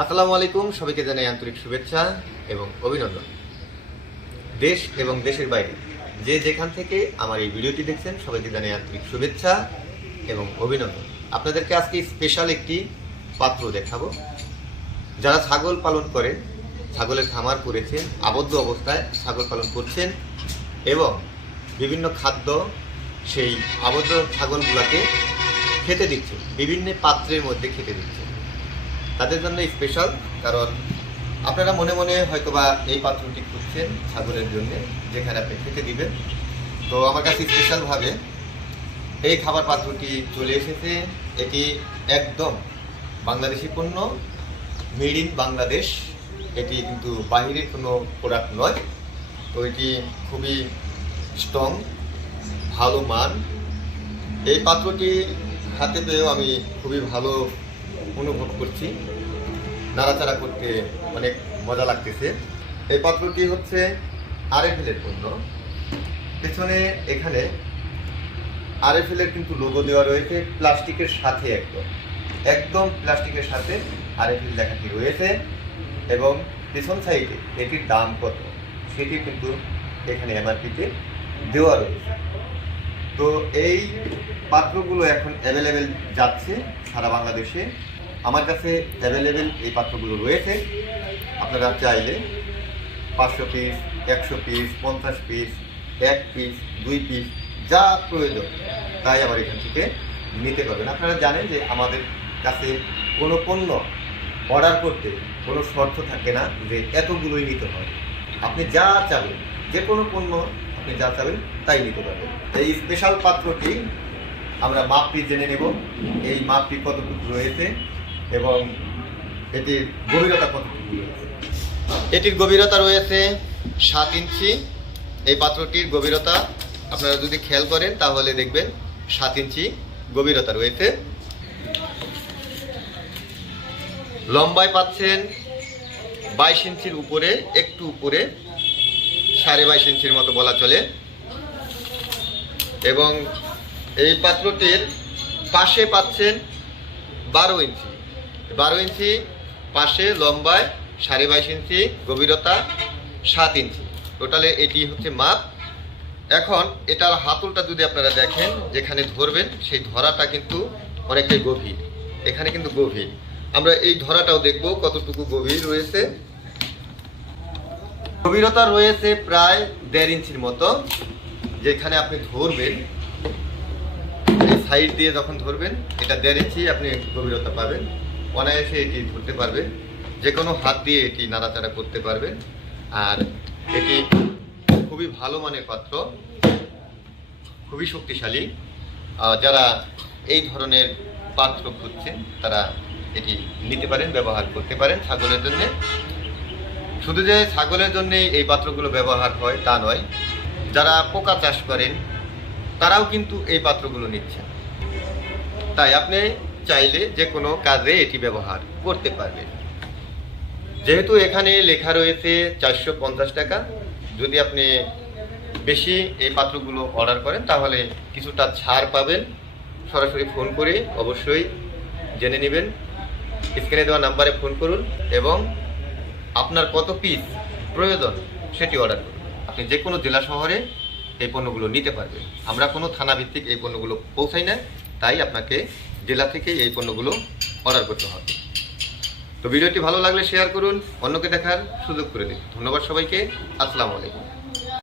আসসালামু আলাইকুম, সবাইকে জানাই আন্তরিক শুভেচ্ছা এবং অভিনন্দন। দেশ এবং দেশের বাইরে, যে যেখান থেকে আমার এই ভিডিওটি দেখছেন, সবাইকে জানাই আন্তরিক শুভেচ্ছা এবং অভিনন্দন। আপনাদেরকে আজকে স্পেশাল একটি পাত্র দেখাবো। যারা ছাগল পালন করেন, ছাগলের খামার করেছেন, আবদ্ধ অবস্থায় ছাগল পালন করছেন এবং বিভিন্ন খাদ্য সেই আবদ্ধ ছাগলগুলোকে খেতে দিচ্ছে বিভিন্ন পাত্রের মধ্যে খেতে দিচ্ছে তাদের জন্য স্পেশাল কারণ আপনারা মনে মনে হয়তোবা এই পাত্রটি খুঁজছেন ছাগলের জন্য, যেখানে আপনি খেতে দিবেন। তো আমার কাছে স্পেশালভাবে এই খাবার পাত্রটি চলে এসেছে। এটি একদম বাংলাদেশি পণ্য মেড ইন বাংলাদেশ। এটি কিন্তু বাহিরের কোনো প্রোডাক্ট নয়। তো এটি খুবই স্ট্রং ভালো মান। এই পাত্রটি হাতে পেয়েও আমি খুবই ভালো অনুভব করছি। নাড়াচাড়া করতে অনেক মজা লাগতেছে। এই পাত্রটি হচ্ছে আরএফএলের পণ্য। পেছনে এখানে আরএফএলের কিন্তু লোগো দেওয়া রয়েছে, প্লাস্টিকের সাথে একদম। একদম প্লাস্টিকের সাথে আরএফএল লেখাটি রয়েছে এবং পেছন সাইডে এটির দাম কত, সেটি কিন্তু এখানে এমআরপিতে দেওয়া রয়েছে। তো এই পাত্রগুলো এখন অ্যাভেলেবেল যাচ্ছে সারা বাংলাদেশে। আমার কাছে অ্যাভেলেবেল এই পাত্রগুলো রয়েছে। আপনারা চাইলে পাঁচশো পিস একশো পিস পঞ্চাশ পিস এক পিস দুই পিস যা প্রয়োজন, তাই আমার এখান থেকে নিতে পারবেন। আপনারা জানেন যে আমাদের কাছে কোনো পণ্য অর্ডার করতে কোনো শর্ত থাকে না যে এতগুলোই নিতে হয়। আপনি যা চাবেন, যে কোনো পণ্য আপনি যা চাবেন, তাই নিতে পারবেন। এই স্পেশাল পাত্রটি আমরা মাপটি জেনে নেব। এই মাপটি কতটুকু রয়েছে? এবং এটির গভীরতা রয়েছে এটির গভীরতা রয়েছে সাত ইঞ্চি। এই পাত্রটির গভীরতা আপনারা যদি খেয়াল করেন তাহলে দেখবেন সাত ইঞ্চি গভীরতা রয়েছে। লম্বায় পাচ্ছেন বাইশ ইঞ্চির উপরে, একটু উপরে, সাড়ে বাইশ ইঞ্চির মতো বলা চলে। এবং এই পাত্রটির পাশে পাচ্ছেন বারো ইঞ্চি। বারো ইঞ্চি, পাশে লম্বায় সাড়ে বাইশ ইঞ্চি, গভীরতা সাত ইঞ্চি। টোটালে এটি হচ্ছে মাপ। এখন এটার হাতলটা যদি আপনারা দেখেন, যেখানে ধরবেন, সেই ধরাটা কিন্তু অনেকটাই গভীর। এখানে কিন্তু গভীর। আমরা এই ধরাটাও দেখব কতটুকু গভীর রয়েছে। গভীরতা রয়েছে প্রায় দেড় ইঞ্চির মতো। যেখানে আপনি ধরবেন সাইড দিয়ে যখন ধরবেন, এটা দেড় ইঞ্চি আপনি গভীরতা পাবেন। অনায়াসে এটি ধরতে পারবে। যে কোনো হাত দিয়ে এটি নাড়াচাড়া করতে পারবে। আর এটি খুবই ভালো মানের পাত্র, খুবই শক্তিশালী। যারা এই ধরনের পাত্র খুঁজছেন, তারা এটি নিতে পারেন, ব্যবহার করতে পারেন ছাগলের জন্যে। শুধু যে ছাগলের জন্য এই পাত্রগুলো ব্যবহার হয়, তা নয়। যারা পোকা চাষ করেন, তারাও কিন্তু এই পাত্রগুলো নিচ্ছেন। তাই আপনি চাইলে যে কোনো কাজে এটি ব্যবহার করতে পারবেন যেহেতু এখানে লেখা রয়েছে চারশো পঞ্চাশ টাকা, যদি আপনি বেশি এই পাত্রগুলো অর্ডার করেন, তাহলে কিছুটা ছাড় পাবেন। সরাসরি ফোন করে অবশ্যই জেনে নেবেন। স্ক্রিনে দেওয়া নাম্বারে ফোন করুন এবং আপনার কত পিস প্রয়োজন সেটি অর্ডার করুন। আপনি যে কোনো জেলা শহরে এই পণ্যগুলো নিতে পারবেন। আমরা কোনো থানা ভিত্তিক এই পণ্যগুলো পৌঁছাই না। তাই আপনাকে জেলা থেকে এই পণ্যগুলো অর্ডার করতে হবে। তো ভিডিওটি ভালো লাগলে শেয়ার করুন, অন্যকে দেখার সুযোগ করে দিন। ধন্যবাদ সবাইকে, আসসালামু আলাইকুম।